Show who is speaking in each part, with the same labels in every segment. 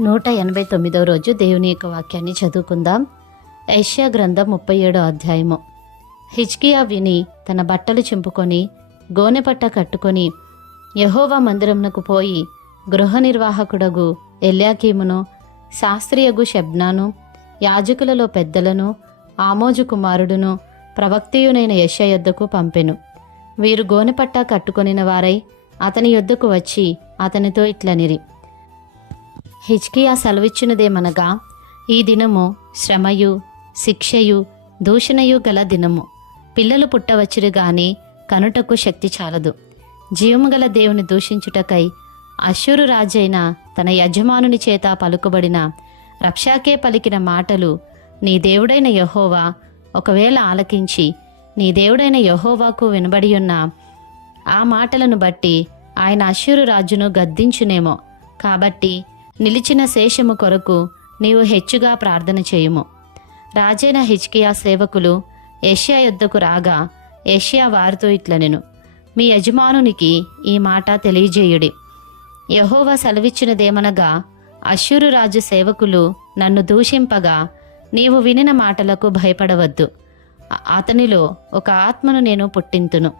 Speaker 1: నూట ఎనభై తొమ్మిదవ రోజు దేవుని యొక్క వాక్యాన్ని చదువుకుందాం. ఐష్యా గ్రంథం ముప్పై ఏడో అధ్యాయము. హిజ్కియా విని తన బట్టలు చింపుకొని గోనెపట్ట కట్టుకొని యహోవా మందిరమునకు పోయి గృహ నిర్వాహకుడగు ఎల్యాకీమును శాస్త్రియగు షబ్నాను యాజకులలో పెద్దలను ఆమోజు కుమారుడును ప్రవక్తయునైన యశ యొద్దకు పంపెను. వీరు గోనెపట్ట కట్టుకొనిన వారై అతని యొద్దకు వచ్చి అతనితో ఇట్లనిరి. హిజ్కియా సెలవిచ్చినదేమనగా ఈ దినము శ్రమయు శిక్షయు దూషణయు గల దినము. పిల్లలు పుట్టవచ్చురు గాని కనుటకు శక్తి చాలదు. జీవము గల దేవుని దూషించుటకై అశ్షూరు రాజైన తన యజమానుని చేత పలుకుబడిన రక్షాకే పలికిన మాటలు నీ దేవుడైన యహోవా ఒకవేళ ఆలకించి నీ దేవుడైన యహోవాకు వినబడియున్న ఆ మాటలను బట్టి ఆయన అశ్షూరు రాజును గద్దించునేమో. కాబట్టి నిలిచిన శేషము కొరకు నీవు హెచ్చుగా ప్రార్థన చేయుము. రాజైన హిజ్కియా సేవకులు ఏషియా యుద్ధకు రాగా ఏషియా వారితో ఇట్లనెను మీ యజమానునికి ఈ మాట తెలియజేయుడి. యహోవా సెలవిచ్చినదేమనగా అశ్షూరు రాజు సేవకులు నన్ను దూషింపగా నీవు వినిన మాటలకు భయపడవద్దు. అతనిలో ఒక ఆత్మను నేను పుట్టింతును.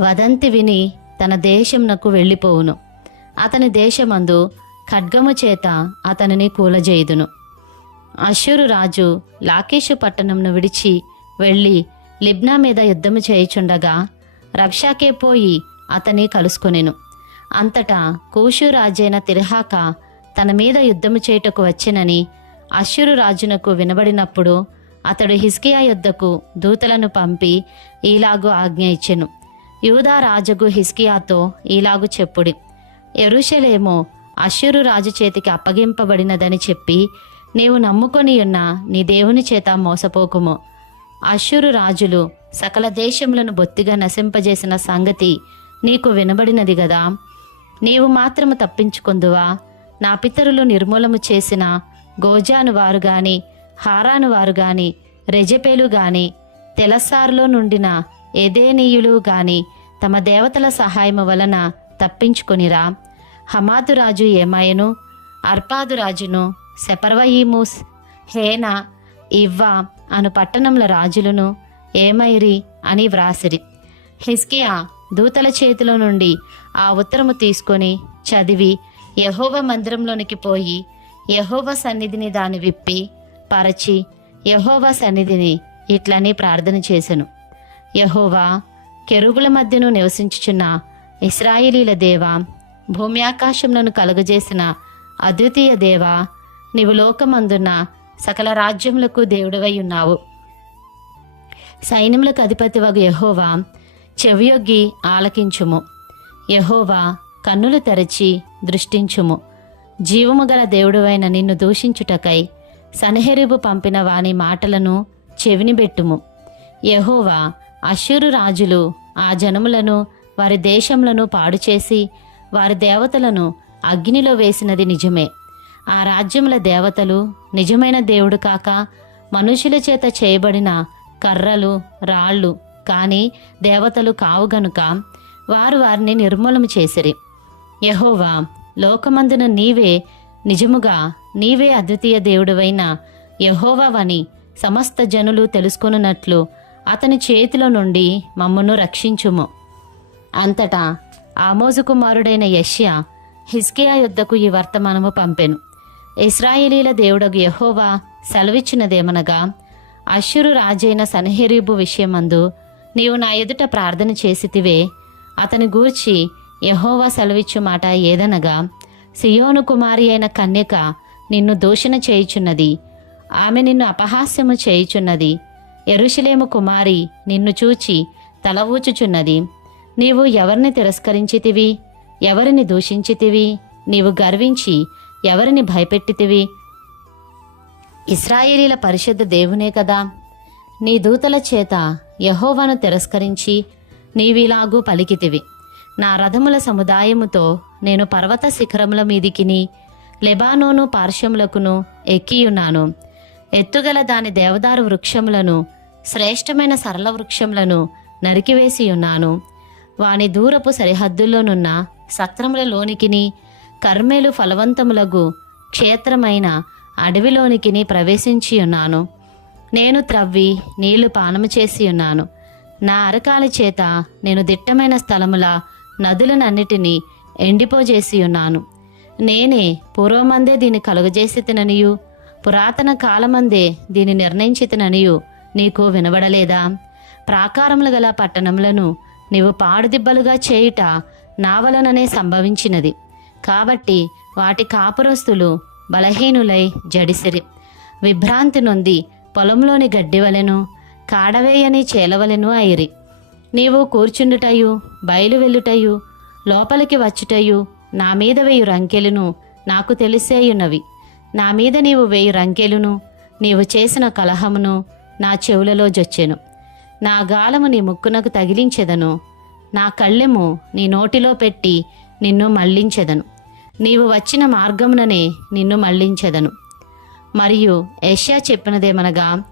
Speaker 1: వదంతి విని తన దేశంనకు వెళ్ళిపోవును. అతని దేశమందు ఖడ్గము చేత అతనిని కూలజేయుదును. అశ్షూరు రాజు లాకేషు పట్టణంను విడిచి వెళ్ళి లిబ్నా మీద యుద్ధము చేయుచుండగా రక్షాకే పోయి అతని కలుసుకొనెను. అంతటా కూషు రాజైన తిరహాక తన మీద యుద్ధము చేయుటకు వచ్చినని అశ్షూరు రాజునకు వినబడినప్పుడు అతడు హిస్కియా యుద్ధకు దూతలను పంపి ఈలాగు ఆజ్ఞ ఇచ్చెను. యూదా రాజుకు హిస్కియాతో ఈలాగు చెప్పుడి. ఎరుషలేమో అశ్షూరు రాజు చేతికి అప్పగింపబడినదని చెప్పి నీవు నమ్ముకొని ఉన్న నీ దేవుని చేత మోసపోకుము. అశ్షూరు రాజులు సకల దేశములను బొత్తిగా నశింపజేసిన సంగతి నీకు వినబడినది గదా? నీవు మాత్రము తప్పించుకుందువా? నా పితరులు నిర్మూలము చేసిన గోజాను వారు గాని హారాను వారు గాని రెజపేలు గాని తెలసారులో నుండిన ఎదేనీయులు గాని తమ దేవతల సహాయము వలన తప్పించుకొనిరా. హమాదు రాజు ఏమాయను? అర్పాదు రాజును? సెపర్వయీముస్? హేనా? ఇవ్వా అను పట్టణంల రాజులను ఏమైరి అని వ్రాసిరి. హిస్కియా దూతల చేతిలో నుండి ఆ ఉత్తరము తీసుకొని చదివి యహోవ మందిరంలోనికి పోయి యహోవ సన్నిధిని దాన్ని విప్పి పరచి యహోవ సన్నిధిని ఇట్లని ప్రార్థన చేశాను యహోవా కెరుగుల మధ్యను నివసించుచున్న ఇస్రాయేలీల దేవా భూమి ఆకాశములను కలుగజేసిన అద్వితీయ దేవా నీవు లోకమందున్న సకల రాజ్యములకు దేవుడవై ఉన్నావు. సైన్యములకు అధిపతి వగు యహోవా చెవియొగ్గి ఆలకించుము. యహోవా కన్నులు తెరచి దృష్టించుము. జీవము గల దేవుడువైన నిన్ను దూషించుటకై సనహెరిబు పంపిన వాని మాటలను చెవినిబెట్టుము. యహోవా అశ్షూరు రాజులు ఆ జనములను వారి దేశములను పాడు చేసి వారి దేవతలను అగ్నిలో వేసినది నిజమే. ఆ రాజ్యముల దేవతలు నిజమైన దేవుడు కాక మనుషుల చేత చేయబడిన కర్రలు రాళ్ళు కానీ దేవతలు కావు గనుక వారు వారిని నిర్మూలము చేసిరి. యహోవా లోకమందున నీవే నిజముగా నీవే అద్వితీయ దేవుడువైన యహోవావని సమస్త జనులు తెలుసుకొనున్నట్లు అతని చేతిలో నుండి మమ్మను రక్షించుము. అంతటా ఆమోజు కుమారుడైన యష్యా హిస్కియా యుద్ధకు ఈ వర్తమానము పంపెను. ఇస్రాయేలీల దేవుడగు యహోవా సెలవిచ్చినదేమనగా అశ్షురు రాజైన సన్హెరీబు విషయమందు నీవు నా ఎదుట ప్రార్థన చేసితివే అతని గూర్చి యహోవా సెలవిచ్చు మాట ఏదనగా సియోను కుమారి అయిన కన్యక నిన్ను దూషణ చేయుచున్నది ఆమె నిన్ను అపహాస్యము చేయుచున్నది ఎరుషలేము కుమారి నిన్ను చూచి తల ఊచుచున్నది నీవు ఎవరిని తిరస్కరించితివి? ఎవరిని దూషించితివి? నీవు గర్వించి ఎవరిని భయపెట్టితివి? ఇస్రాయేలీల పరిశుద్ధ దేవునే కదా. నీ దూతల చేత యహోవను తిరస్కరించి నీవిలాగూ పలికితివి. నా రథముల సముదాయముతో నేను పర్వత శిఖరముల మీదికిని లెబానోను పార్శ్వములకును ఎక్కియున్నాను. ఎత్తుగల దాని దేవదారు వృక్షములను శ్రేష్టమైన సరళ వృక్షములను నరికివేసి ఉన్నాను వాని దూరపు సరిహద్దుల్లోనున్న సత్రములలోనికిని కర్మేలు ఫలవంతములగు క్షేత్రమైన అడవిలోనికి ప్రవేశించి ఉన్నాను. నేను త్రవ్వి నీళ్ళు పానము చేసి ఉన్నాను. నా అరకాల చేత నేను దిట్టమైన స్థలముల నదులనన్నిటినీ ఎండిపోజేసి ఉన్నాను. నేనే పూర్వమందే దీన్ని కలుగజేసి తిననియు పురాతన కాలమందే దీన్ని నిర్ణయించి తిననియు నీకు వినబడలేదా? ప్రాకారములు గల పట్టణములను నీవు పాడుదిబ్బలుగా చేయుట నా వలననే సంభవించినది. కాబట్టి వాటి కాపురస్తులు బలహీనులై జడిసిరి. విభ్రాంతి నొంది పొలంలోని గడ్డివలెను కాడవేయని చేలవలెను అయిరి. నీవు కూర్చుండుటయు బయలు వెళ్ళుటయు లోపలికి వచ్చుటయు నా మీద వెయ్యి రంకెలును నాకు తెలిసేయున్నవి. నా మీద నీవు వెయ్యి రంకెలును నీవు చేసిన కలహమును నా చెవులలో జొచ్చెను. నా గాలము నీ ముక్కునకు తగిలించెదను. నా కళ్ళెము నీ నోటిలో పెట్టి నిన్ను మళ్ళించెదను. నీవు వచ్చిన మార్గముననే నిన్ను మళ్ళించెదను. మరియు యష్యా చెప్పినదేమనగా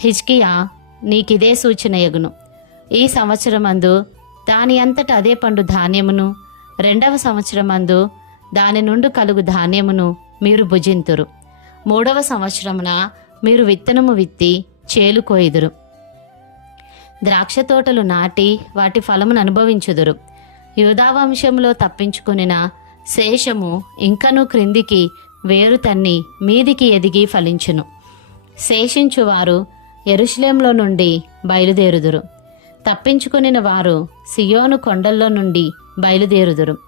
Speaker 1: హిజ్కియా నీకిదే సూచన ఎగును. ఈ సంవత్సరమందు దాని అంతట అదే పండు ధాన్యమును రెండవ సంవత్సరమందు దాని నుండి కలుగు ధాన్యమును మీరు భుజింతురు. మూడవ సంవత్సరమున మీరు విత్తనము విత్తి చేలుకోయిదురు. ద్రాక్ష తోటలు నాటి వాటి ఫలమును అనుభవించుదురు. యూదావంశంలో తప్పించుకునిన శేషము ఇంకను క్రిందికి వేరు తన్ని మీదికి ఎదిగి ఫలించును. శేషించువారు ఎరుశ్లేంలో నుండి బయలుదేరుదురు. తప్పించుకునిన వారు సియోను కొండల్లో నుండి బయలుదేరుదురు.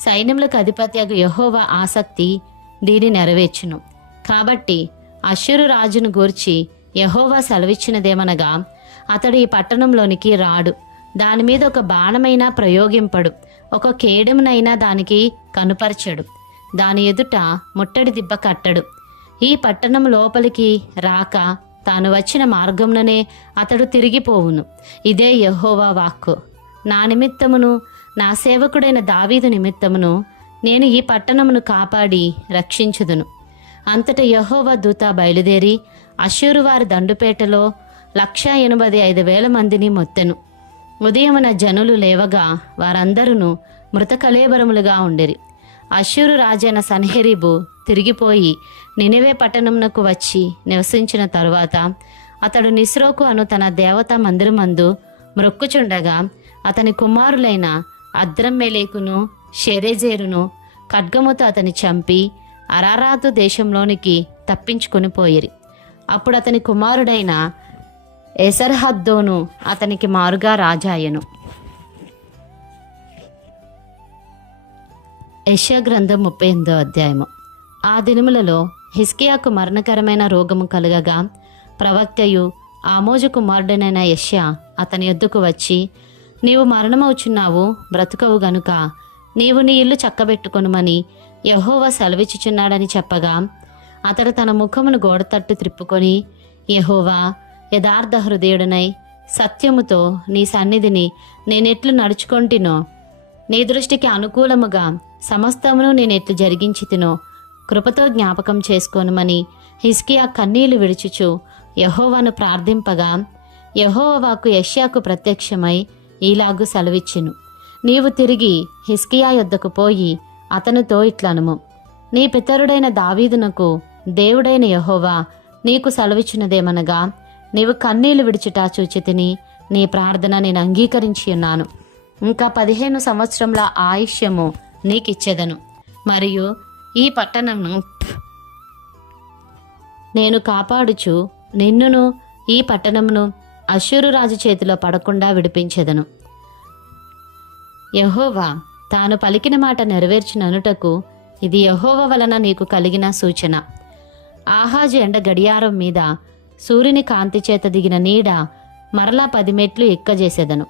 Speaker 1: సైన్యములకు అధిపత్యగు యహోవ ఆసక్తి దీని నెరవేర్చును. కాబట్టి అశ్వరు రాజును గూర్చి యహోవా సెలవిచ్చినదేమనగా అతడు ఈ పట్టణంలోనికి రాడు. దాని మీద ఒక బాణమైనా ప్రయోగింపడు. ఒక కేడెమునైనా దానికి కనుపరచడు. దాని ఎదుట ముట్టడి దిబ్బ కట్టడు. ఈ పట్టణం లోపలికి రాక తాను వచ్చిన మార్గంలోనే అతడు తిరిగిపోవును. ఇదే యహోవా వాక్కు. నా నిమిత్తమును నా సేవకుడైన దావీదు నిమిత్తమును నేను ఈ పట్టణమును కాపాడి రక్షించుదును. అంతట యహోవా దూత బయలుదేరి అశ్షూరు వారి దండుపేటలో లక్ష ఎనభై ఐదు వేల మందిని మొత్తెను. ఉదయమున జనులు లేవగా వారందరూ మృతకలేబరములుగా ఉండిరి. అశ్షూరు రాజైన సన్హెరీబు తిరిగిపోయి నినివే పట్టణమునకు వచ్చి నివసించిన తరువాత అతడు నిస్రోకు అను తన దేవత మందిరమందు మ్రొక్కుచుండగా అతని కుమారులైన అద్రమ్మెలేకును షెరేజేరును ఖడ్గముతో అతని చంపి అరారాతు దేశంలోనికి తప్పించుకుని పోయిరి. అప్పుడు అతని కుమారుడైన ఎసర్హద్దోను అతనికి మారుగా రాజాయను. యెషయా గ్రంథం ముప్పై ఎనిమిదో అధ్యాయము. ఆ దినములలో హిస్కియాకు మరణకరమైన రోగము కలగగా ప్రవక్తయు ఆమోజు కుమారుడనైన యష్యా అతని యొద్దకు వచ్చి నీవు మరణమవుచున్నావు బ్రతుకవు గనుక. నీవు నీ ఇల్లు చక్కబెట్టుకొనుమని యహోవా సెలవిచ్చుచున్నాడని చెప్పగా అతడు తన ముఖమును గోడ తట్టు త్రిప్పుకొని యహోవా యథార్థ హృదయుడనై సత్యముతో నీ సన్నిధిని నేనెట్లు నడుచుకొంటినో? నీ దృష్టికి అనుకూలముగా సమస్తమును నేనెట్లు జరిగించి తినో కృపతో జ్ఞాపకం చేసుకోనుమని హిస్కియా కన్నీళ్ళు విడుచుచు యహోవాను ప్రార్థింపగా యహోవాకు యష్యాకు ప్రత్యక్షమై ఈలాగు సెలవిచ్చెను. నీవు తిరిగి హిస్కియా యొద్దకు పోయి అతనితో ఇట్లనుము. నీ పితరుడైన దావీదునకు దేవుడైన యహోవా నీకు సెలవిచ్చినదేమనగా నీవు కన్నీళ్ళు విడిచుట చూచితిని నీ ప్రార్థన నేను అంగీకరించి ఉన్నాను. ఇంకా పదిహేను సంవత్సరముల ఆయుష్యము నీకిచ్చేదను. మరియు ఈ పట్టణంను నేను కాపాడుచు నిన్నును ఈ పట్టణమును అశ్షూరు రాజు చేతిలో పడకుండా విడిపించెదను. యహోవా తాను పలికిన మాట నెరవేర్చిననుటకు ఇది యహోవ వలన నీకు కలిగిన సూచన. ఆహాజు ఎండ గడియారం మీద సూర్యుని కాంతి చేత దిగిన నీడ మరలా పది మెట్లు ఎక్కజేసేదను.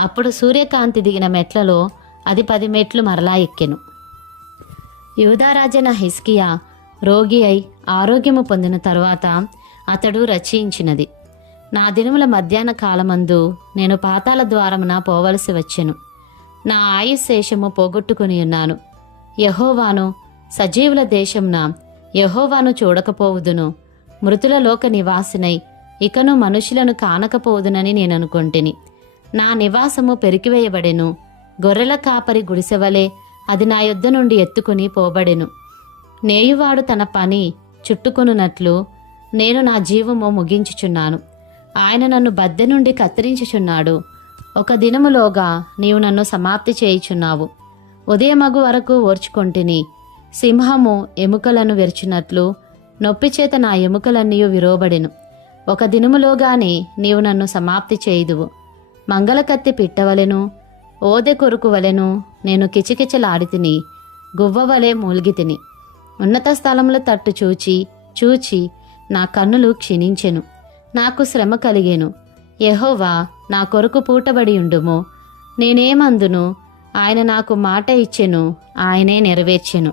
Speaker 1: అప్పుడు సూర్యకాంతి దిగిన మెట్లలో అది పది మెట్లు మరలా ఎక్కెను. యూదారాజైన హిస్కియా రోగి అయి ఆరోగ్యము పొందిన తరువాత అతడు రచయించినది నా దినముల మధ్యాహ్న కాలమందు నేను పాతాల ద్వారమున పోవలసి వచ్చెను. నా ఆయుశేషము పోగొట్టుకుని ఉన్నాను. యహోవాను సజీవుల దేశంన యహోవాను చూడకపోవుదును. మృతుల లోక నివాసినై ఇకను మనుషులను కానకపోవుదునని నేను అనుకొంటిని నా నివాసము పెరికివేయబడెను. గొర్రెల కాపరి గుడిసెవలే అది నా యొద్ద నుండి ఎత్తుకుని పోబడెను. నేయువాడు తన పని చుట్టుకొనున్నట్లు నేను నా జీవము ముగించుచున్నాను. ఆయన నన్ను బద్దె నుండి కత్తిరించుచున్నాడు. ఒక దినములోగా నీవు నన్ను సమాప్తి చేయుచున్నావు. ఉదయమగు వరకు ఓర్చుకొంటిని. సింహము ఎముకలను విరిచినట్లు నొప్పి చేత నా ఎముకలన్నీ విరోబడెను. ఒక దినములోగానే నీవు నన్ను సమాప్తి చేయుదువు. మంగళకత్తి పిట్టవలెను ఓదె కొరుకు వలెను నేను కిచకిచలాడితిని గువ్వవలే మూల్గితిని. ఉన్నత స్థలముల తట్టు చూచి చూచి నా కన్నులు క్షీణించెను. నాకు శ్రమ కలిగేను. యహోవా నా కొరకు పూటబడి ఉండుము. నేనేమందును? ఆయన నాకు మాట ఇచ్చెను ఆయనే నెరవేర్చెను.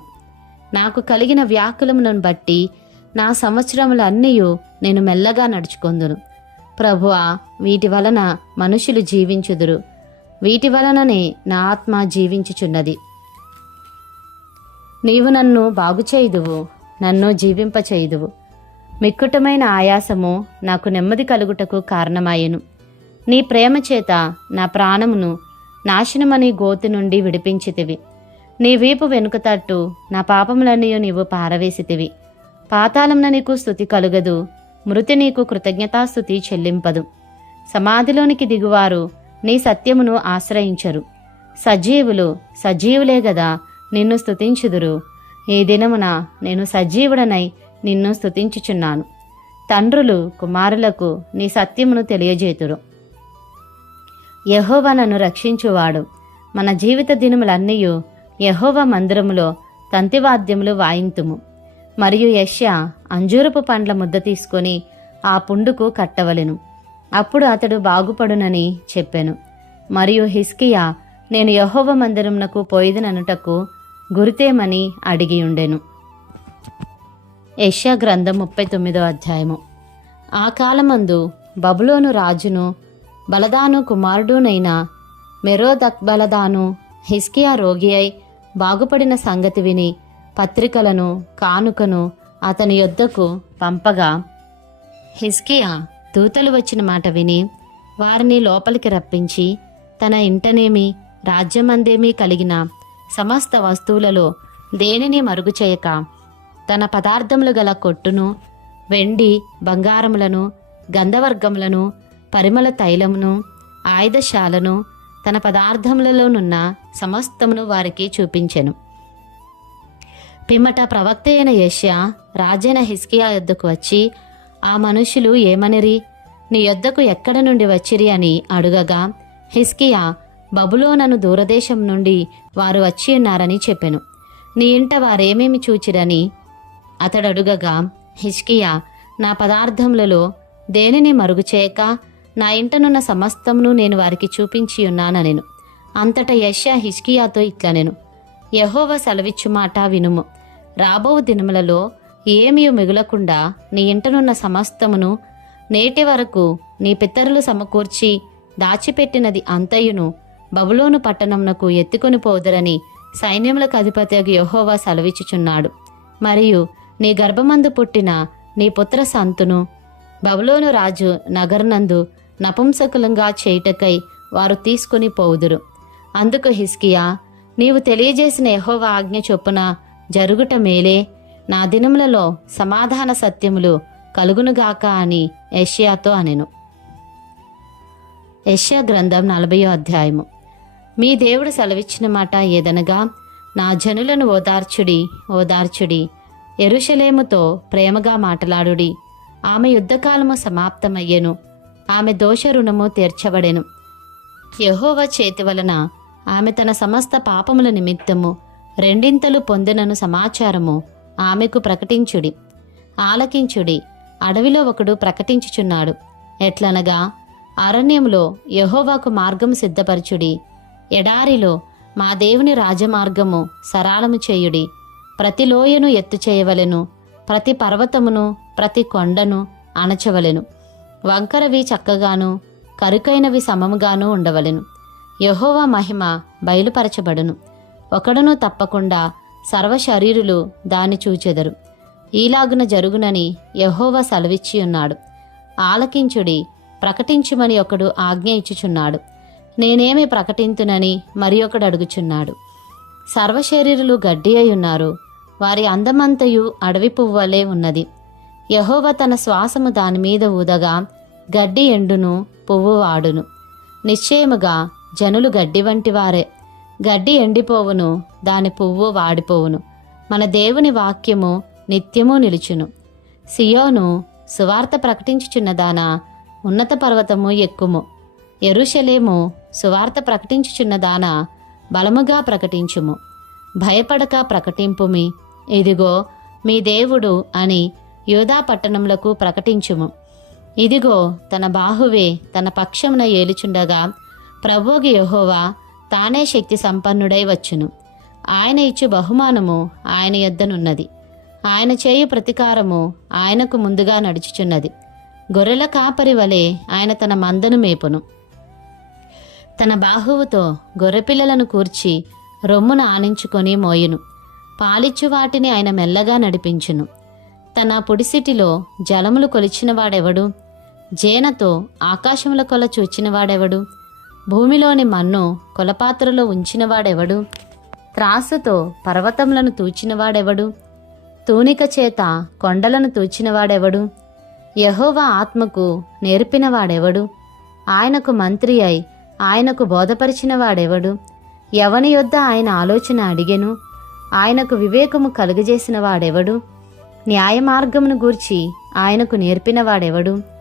Speaker 1: నాకు కలిగిన వ్యాకులములను బట్టి నా సంవత్సరములన్నీయు నేను మెల్లగా నడుచుకొందును. ప్రభువా వీటి వలన మనుషులు జీవించుదురు. వీటి వలననే నా ఆత్మ జీవించుచున్నది. నీవు నన్ను బాగుచేయుదువు నన్ను జీవింపచేయుదువు మిక్కుటమైన ఆయాసము నాకు నెమ్మది కలుగుటకు కారణమాయెను. నీ ప్రేమ చేత నా ప్రాణమును నాశనమని గోతి నుండి విడిపించితివి. నీ వీపు వెనుక తట్టు నా పాపములన్నీ నీవు పారవేసితివి. పాతాళంన నీకు స్థుతి కలుగదు మృతి నీకు కృతజ్ఞతాస్థుతి చెల్లింపదు. సమాధిలోనికి దిగువారు నీ సత్యమును ఆశ్రయించరు. సజీవులు సజీవులే గదా నిన్ను స్థుతించుదురు ఈ దినమున నేను సజీవుడనై నిన్ను స్థుతించుచున్నాను తండ్రులు కుమారులకు నీ సత్యమును తెలియజేతురు. యహోవ నన్ను రక్షించువాడు. మన జీవిత దినములన్నీయు యహోవ మందిరములో తంతివాద్యములు వాయింతుము. మరియు యష్య అంజూరపు పండ్ల ముద్ద తీసుకొని ఆ పుండుకు కట్టవలెను. అప్పుడు అతడు బాగుపడునని చెప్పెను. మరియు హిస్కియా నేను యహోవ మందిరమునకు పోయిదననుటకు గురితేమని అడిగి ఉండెను. యష్యా గ్రంథం ముప్పై తొమ్మిదో అధ్యాయము. ఆ కాలమందు బబులోను రాజును బలదాను కుమారుడునైన మెరోదక్బలదాను హిస్కియా రోగి అయి బాగుపడిన సంగతి విని పత్రికలను కానుకను అతని యొద్దకు పంపగా హిస్కియా దూతలు వచ్చిన మాట విని వారిని లోపలికి రప్పించి తన ఇంటనేమి రాజ్యమందేమీ కలిగిన సమస్త వస్తువులలో దేనిని మరుగు చేయక తన పదార్థములు గల కొట్టును వెండి బంగారములను గంధవర్గములను పరిమళ తైలమును ఆయుధశాలను తన పదార్థములలోనున్న సమస్తమును వారికి చూపించెను. పిమ్మట ప్రవక్త అయిన యష్యా రాజైన హిస్కియా యొద్దకు వచ్చి ఆ మనుషులు ఏమనిరి? నీ యొద్దకు ఎక్కడ నుండి వచ్చిరి అని అడుగగా హిస్కియా బబులోనను దూరదేశం నుండి వారు వచ్చి ఉన్నారని చెప్పెను. నీ ఇంట వారేమేమి చూచిరని? అతడు అడుగగా హిస్కియా నా పదార్థములలో దేనిని మరుగు చేయక? నా ఇంటనున్న సమస్తమును నేను వారికి చూపించి ఉన్నాననెను అంతటా యష్యా హిస్కియాతో ఇట్లనెను యహోవ సెలవిచ్చు మాట వినుము. రాబో దినములలో ఏమీ మిగులకుండా నీ ఇంటనున్న సమస్తమును నేటి వరకు నీ పితరులు సమకూర్చి దాచిపెట్టినది అంతయును బబులోను పట్టణమునకు ఎత్తుకొని పోదురని సైన్యములకు అధిపతి యహోవా సెలవిచ్చుచున్నాడు. మరియు నీ గర్భమందు పుట్టిన నీ పుత్ర సంతును బబులోను రాజు నగరనందు నపుంసకులంగా చేయుటకై వారు తీసుకుని పోవుదురు. అందుకు హిస్కియా నీవు తెలియజేసిన యహోవ ఆజ్ఞ చొప్పున జరుగుట మేలే నా దినములలో సమాధాన సత్యములు కలుగునుగాక అని యష్యాతో అనెను. యష్యా గ్రంథం నలభయో అధ్యాయము. మీ దేవుడు సెలవిచ్చిన మాట ఏదనగా నా జనులను ఓదార్చుడి ఓదార్చుడి ఎరుషలేముతో ప్రేమగా మాటలాడుడి ఆమె యుద్ధకాలము సమాప్తమయ్యెను. ఆమె దోష రుణము తీర్చబడెను. యహోవ చేతి వలన ఆమె తన సమస్త పాపముల నిమిత్తము రెండింతలు పొందినను సమాచారము ఆమెకు ప్రకటించుడి. ఆలకించుడి. అడవిలో ఒకడు ప్రకటించుచున్నాడు. ఎట్లనగా అరణ్యంలో యహోవాకు మార్గం సిద్ధపరచుడి. ఎడారిలో మా దేవుని రాజమార్గము సరాళము చేయుడి. ప్రతి లోయను ఎత్తు చేయవలెను ప్రతి పర్వతమును ప్రతి కొండను అణచవలెను. వంకరవి చక్కగాను కరుకైనవి సమముగాను ఉండవలెను. యెహోవా మహిమ బయలుపరచబడును. ఒకడును తప్పకుండా సర్వశరీరులు దాని చూచెదరు. ఈలాగున జరుగునని యెహోవా సెలవిచ్చి ఉన్నాడు ఆలకించుడి ప్రకటించుమని ఒకడు ఆజ్ఞ ఇచ్చుచున్నాడు. నేనేమి ప్రకటింతునని మరి ఒకడు అడుగుచున్నాడు. సర్వశరీరులు గడ్డి అయి ఉన్నారు వారి అందమంతయు అడవి పువ్వలే ఉన్నది. యహోవ తన శ్వాసము దాని మీద ఊదగా గడ్డి ఎండును పువ్వు వాడును నిశ్చయముగా జనులు గడ్డి వంటి వారే. గడ్డి ఎండిపోవును దాని పువ్వు వాడిపోవును. మన దేవుని వాక్యము నిత్యము నిలుచును. సియోను సువార్త ప్రకటించుచున్నదానా ఉన్నత పర్వతము ఎక్కుము. ఎరుషలేము సువార్త ప్రకటించుచున్నదానా బలముగా ప్రకటించుము. భయపడక ప్రకటింపుమి. ఇదిగో మీ దేవుడు అని యోధా పట్టణములకు ప్రకటించుము. ఇదిగో తన బాహువే తన పక్షమున ఏలుచుండగా ప్రభువుకి యహోవా తానే శక్తి సంపన్నుడై వచ్చును. ఆయన ఇచ్చు బహుమానము ఆయన యొద్దనున్నది. ఆయన చేయు ప్రతీకారము ఆయనకు ముందుగా నడుచుచున్నది. గొర్రెల కాపరి వలె ఆయన తన మందను మేపును. తన బాహువుతో గొర్రెపిల్లలను కూర్చి రొమ్మున ఆనించుకొని మోయును. పాలిచ్చు వాటిని ఆయన మెల్లగా నడిపించును. తన పొడిసిటిలో జలములు కొలిచినవాడెవడు జేనతో ఆకాశముల కొల చూచినవాడెవడు భూమిలోని మన్ను కొలపాత్రలో ఉంచినవాడెవడు? త్రాసుతో పర్వతములను తూచినవాడెవడు? తూనిక చేత కొండలను తూచినవాడెవడు? యహోవా ఆత్మకు నేర్పినవాడెవడు? ఆయనకు మంత్రి అయి ఆయనకు బోధపరిచిన వాడెవడు ఎవని యొద్ద ఆయన ఆలోచన అడిగెను. ఆయనకు వివేకము కలుగజేసిన వాడెవడు న్యాయ మార్గమును గూర్చి ఆయనకు నేర్పినవాడెవడు? వాడెవడు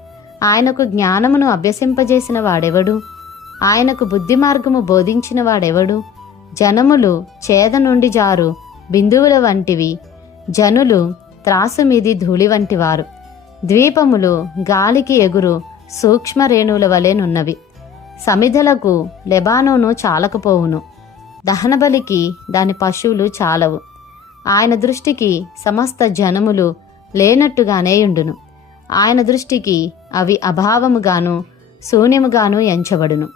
Speaker 1: ఆయనకు జ్ఞానమును అభ్యసింపజేసిన వాడెవడు? ఆయనకు బుద్ధి మార్గము బోధించిన వాడెవడు? జనములు చేద నుండి జారు బిందువుల వంటివి జనులు త్రాసు మీది ధూళి వంటివారు. ద్వీపములు గాలికి ఎగురు సూక్ష్మ రేణువుల వలెనున్నవి సమిధలకు లెబానోను చాలకపోవును. దహనబలికి దాని పశువులు చాలవు. ఆయన దృష్టికి సమస్త జనములు లేనట్టుగానే ఉండును. ఆయన దృష్టికి అవి అభావముగాను శూన్యముగాను ఎంచబడును.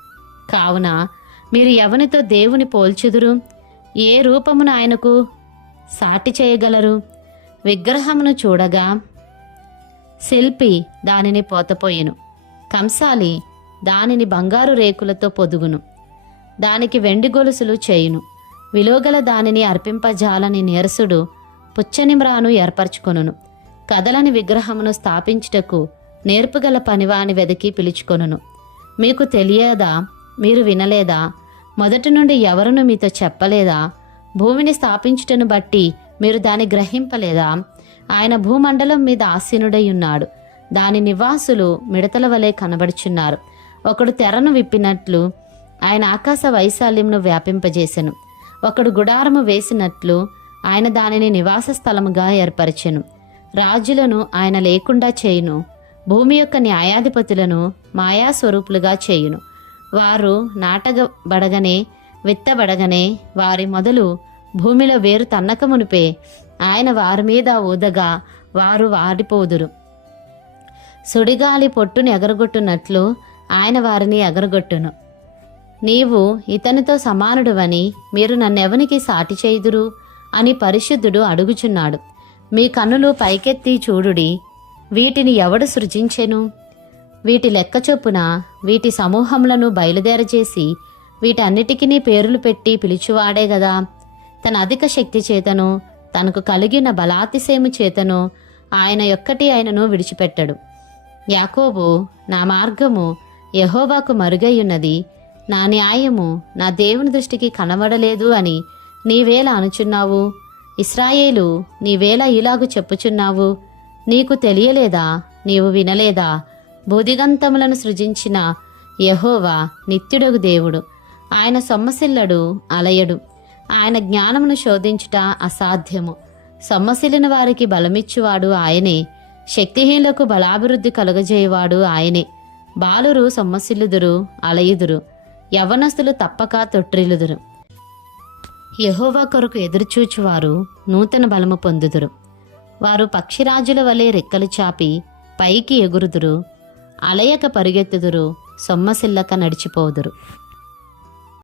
Speaker 1: కావున మీరు ఎవనితో దేవుని పోల్చుదురు? ఏ రూపమును ఆయనకు సాటి చేయగలరు? విగ్రహమును చూడగా శిల్పి దానిని పోతపోయెను. కంసాలి దానిని బంగారు రేకులతో పొదుగును. దానికి వెండి గొలుసులు చేయును. విలువగల దానిని అర్పింపజాలని నీరసుడు పుచ్చనిమ్రాను ఏర్పరచుకొనును. కదలని విగ్రహమును స్థాపించుటకు నేర్పుగల పనివాని వెదకి పిలుచుకొనును. మీకు తెలియదా? మీరు వినలేదా? మొదటి నుండి ఎవరును మీతో చెప్పలేదా? భూమిని స్థాపించుటను బట్టి మీరు దాన్ని గ్రహింపలేదా? ఆయన భూమండలం మీద ఆసీనుడై ఉన్నాడు. దాని నివాసులు మిడతల వలె కనబడుచున్నారు. ఒకడు తెరను విప్పినట్లు ఆయన ఆకాశ వైశాల్యంను వ్యాపింపజేసెను. ఒకడు గుడారము వేసినట్లు ఆయన దానిని నివాస స్థలముగా ఏర్పరిచెను. రాజులను ఆయన లేకుండా చేయును. భూమి యొక్క న్యాయాధిపతులను మాయాస్వరూపులుగా చేయును. వారు నాటగబడగనే విత్తబడగనే వారి మొదలు భూమిలో వేరు తన్నక మునిపే ఆయన వారి మీద ఊదగా వారు వాడిపోదురు. సుడిగాలి పొట్టుని ఎగరగొట్టునట్లు ఆయన వారిని ఎగరగొట్టును. నీవు ఇతనితో సమానుడువని మీరు నన్నెవనికి సాటి చేయుదురు? అని పరిశుద్ధుడు అడుగుచున్నాడు. మీ కన్నులు పైకెత్తి చూడుడి. వీటిని ఎవడు సృజించెను? వీటి లెక్క చొప్పున వీటి సమూహములను బయలుదేరచేసి వీటన్నిటికీ పేర్లు పెట్టి పిలిచివాడే గదా. తన అధిక శక్తి చేతను తనకు కలిగిన బలాతిశయము చేతను ఆయన యొక్కటి ఆయనను విడిచిపెట్టడు. యాకోబు నా మార్గము యహోవాకు మరుగయ్యున్నది నా న్యాయము నా దేవుని దృష్టికి కనబడలేదు అని నీవేలా అనుచున్నావు? ఇస్రాయేలు నీవేలా ఇలాగు చెప్పుచున్నావు? నీకు తెలియలేదా? నీవు వినలేదా? బుధిగంతములను సృజించిన యహోవా నిత్యుడగు దేవుడు. ఆయన సొమ్మసిల్లడు అలయడు. ఆయన జ్ఞానమును శోధించుట అసాధ్యము. సొమ్మసిల్లిన వారికి బలమిచ్చువాడు ఆయనే. శక్తిహీనులకు బలాభివృద్ధి కలుగజేయవాడు ఆయనే. బాలురు సొమ్మసిల్లుదురు అలయుదురు. యవనస్తులు తప్పక తొట్టిల్లుదురు యహోవా కొరకు ఎదురుచూచువారు నూతన బలము పొందుదురు. వారు పక్షిరాజుల వలె రెక్కలు చాపి పైకి ఎగురుదురు. అలయక పరిగెత్తుదురు. సొమ్మసిల్లక నడిచిపోదురు.